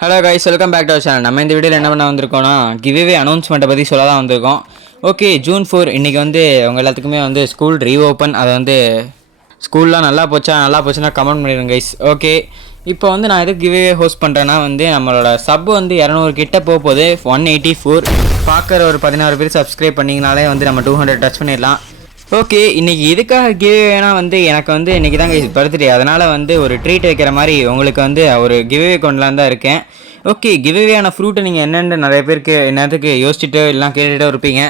Hello guys, welcome back to our channel. நம்ம இந்த வீடியோவில் என்ன பண்ண வந்திருக்கோம்னா கிவ்வே அனௌன்ஸ்மெண்ட்டை பற்றி சொல்ல தான் வந்திருக்கோம். ஓகே, ஜூன் 4 இன்றைக்கி வந்து உங்கள் எல்லாத்துக்குமே வந்து ஸ்கூல் ரீஓப்பன். அதை வந்து ஸ்கூல்லாம் நல்லா போச்சுன்னா கமெண்ட் பண்ணிடுங்க கைஸ். ஓகே, இப்போ வந்து நான் எதுக்கு கிவ்வே ஹோஸ்ட் பண்ணுறேன்னா வந்து நம்மளோட சப் வந்து 200 கிட்ட போகுது. 184 பார்க்குற ஒரு 16 பேர் சப்ஸ்கிரைப் பண்ணிங்கனாலே வந்து நம்ம 200 டச் பண்ணிடலாம். ஓகே, இன்றைக்கி எதுக்காக கிவ்வேனா வந்து எனக்கு வந்து இன்றைக்கி தான் பர்த்டே, அதனால் வந்து ஒரு ட்ரீட் வைக்கிற மாதிரி உங்களுக்கு வந்து ஒரு கிவ்வே கொண்டலாம் தான் இருக்கேன். ஓகே, கிவ்வேயான ஃப்ரூட்டை நீங்கள் என்னென்னு நிறைய பேருக்கு என்னத்துக்கு யோசிச்சுட்டு எல்லாம் கேட்டுகிட்டே இருப்பீங்க.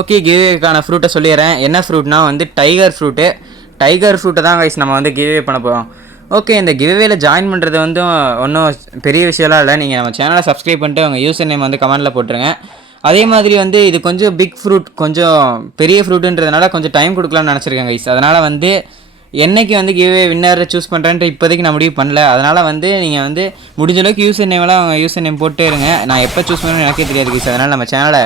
ஓகே, கிவ்வேக்கான ஃப்ரூட்டை சொல்லிடுறேன். என்ன ஃப்ரூட்னா வந்து டைகர் ஃப்ரூட்டை தான் கைஸ் நம்ம வந்து கிவ்வே பண்ண போகிறோம். ஓகே, இந்த கிவ்வேல ஜாயின் பண்ணுறது வந்து ஒன்றும் பெரிய விஷயம்லாம் இல்லை. நீங்கள் நம்ம சேனலை சப்ஸ்கிரைப் பண்ணிட்டு உங்கள் யூசர் நேம் வந்து கமெண்ட்டில் போட்டுருங்க. அதே மாதிரி வந்து இது கொஞ்சம் பிக் ஃப்ரூட், கொஞ்சம் பெரிய ஃப்ரூட்டுன்றதுனால கொஞ்சம் டைம் கொடுக்கலாம்னு நினச்சிருக்கேன் கைஸ். அதனால் வந்து என்றைக்கு வந்து கிவ்வே வின்னரை சூஸ் பண்ணுறேன்ட்டு இப்போதைக்கு நான் முடிவு பண்ணல. அதனால் வந்து நீங்கள் வந்து முடிஞ்ச அளவுக்கு யூசர் நேமெல்லாம் அவங்க யூசர் நேம் போட்டு இருங்க. நான் எப்போ சூஸ் பண்ணணும்னு எனக்கே தெரியாது கைஸ். அதனால் நம்ம சேனலை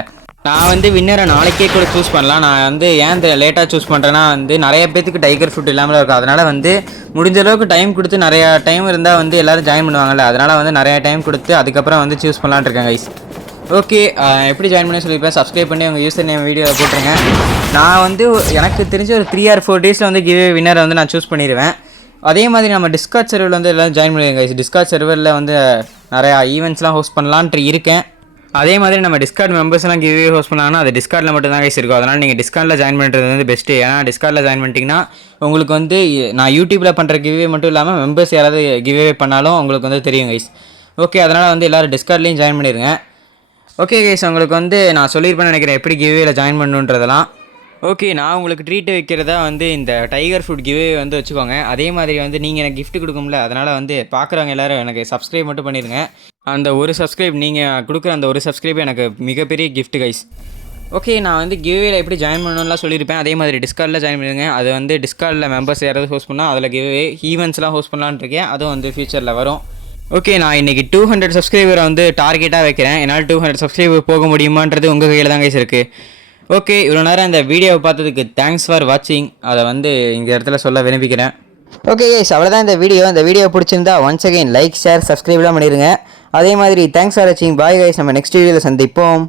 நான் வந்து வின்னரை நாளைக்கே கூட சூஸ் பண்ணலாம். நான் வந்து ஏன் லேட்டாக சூஸ் பண்ணுறேன்னா வந்து நிறைய பேத்துக்கு டைகர் ஃப்ரூட் இல்லாமல் இருக்கும். அதனால் வந்து முடிஞ்ச அளவுக்கு டைம் கொடுத்து, நிறையா டைம் இருந்தால் வந்து எல்லோரும் ஜாயின் பண்ணுவாங்கள்ல, அதனால் வந்து நிறையா டைம் கொடுத்து அதுக்கப்புறம் வந்து சூஸ் பண்ணலான்னு இருக்கேன் கைஸ். ஓகே, எப்படி ஜாயின் பண்ணி சொல்லியிருப்பேன். சப்ஸ்கிரைப் பண்ணி உங்கள் யூசர் நேம் வீடியோவில் போட்டுருங்க. நான் வந்து எனக்கு தெரிஞ்ச ஒரு 3 or 4 டேஸில் வந்து கிவ்வே வின்னரை வந்து நான் சூஸ் பண்ணிடுவேன். அதே மாதிரி நம்ம டிஸ்கார்ட் சர்வரில் வந்து எல்லோரும் ஜாயின் பண்ணிடுங்க. டிஸ்கார்ட் சர்வரில் வந்து நிறையா ஈவெண்ட்ஸ்லாம் ஹோஸ்ட் பண்ணலான்ட்டு இருக்கேன். அதே மாதிரி நம்ம டிஸ்கார்ட் மெம்பர்ஸ்லாம் கிவ்வே ஹோஸ்ட் பண்ணாங்கன்னா அது டிஸ்கார்டில் மட்டும் தான் கைஸ் இருக்கும். அதனால் நீங்கள் டிஸ்கார்டில் ஜாயின் பண்ணுறது வந்து பெஸ்ட்டு. ஏன்னா டிஸ்கார்டில் ஜாயின் பண்ணிட்டீங்கன்னா உங்களுக்கு வந்து நான் யூடியூப்பில் பண்ணுற கிவ்வே மட்டும் இல்லாமல் மெம்பர்ஸ் யாராவது கிவ்வே பண்ணாலும் உங்களுக்கு வந்து தெரியும் கைஸ். ஓகே, அதனால் வந்து எல்லோரும் டிஸ்கார்ட்லேயும் ஜாயின் பண்ணிடுங்க. ஓகே கைஸ், உங்களுக்கு வந்து நான் சொல்லியிருப்பேன்னு நினைக்கிறேன் எப்படி கிவ்வேல ஜாயின் பண்ணுன்றதெல்லாம். ஓகே, நான் உங்களுக்கு ட்ரீட் வைக்கிறதா வந்து இந்த டைகர் ஃப்ரூட் கிவ்வே வந்து வச்சுக்கோங்க. அதே மாதிரி வந்து நீங்கள் எனக்கு கிஃப்ட் கொடுக்கும்ல, அதனால் வந்து பார்க்குறவங்க எல்லோரும் எனக்கு சப்ஸ்கிரைப் மட்டும் பண்ணிடுங்க. அந்த ஒரு சப்ஸ்கிரைப், நீங்கள் கொடுக்குற அந்த ஒரு சப்ஸ்கிரைப் எனக்கு மிகப்பெரிய கிஃப்ட் கைஸ். ஓகே, நான் வந்து கிவ்வேல எப்படி ஜாயின் பண்ணணும்லாம் சொல்லியிருப்பேன். அதே மாதிரி டிஸ்கார்டில் ஜாயின் பண்ணிடுங்க. அது வந்து டிஸ்கார்டில் மெம்பர்ஸ் யாராவது ஹோஸ்ட் பண்ணால் அதில் கிவ்வே ஈவெண்ட்ஸ்லாம் ஹோஸ்ட் பண்ணலான்னு இருக்கேன். அதுவும் வந்து ஃபியூச்சரில் வரும். ஓகே, நான் இன்றைக்கி 200 சப்ஸ்கிரைபரை வந்து டார்கெட்டாக வைக்கிறேன். என்னால் 200 சப்ஸ்கிரைபர் போக முடியுமான்றது உங்கள் கையில் தான் கைஸ் இருக்குது. ஓகே, இவ்வளோ நேரம் இந்த வீடியோவை பார்த்ததுக்கு தேங்க்ஸ் ஃபார் வாட்சிங். அதை வந்து இந்த இடத்துல சொல்ல விரும்பிக்கிறேன். ஓகே கைஸ், அவ்வளோதான் இந்த வீடியோ பிடிச்சிருந்தா ஒன்ஸ் அகைன் லைக், ஷேர், சப்ஸ்கிரைப்லாம் பண்ணிடுங்க. அதே மாதிரி தேங்க்ஸ் ஃபார் வாட்சிங். பாய் கைஸ், நம்ம நெக்ஸ்ட் வீடியோவில் சந்திப்போம்.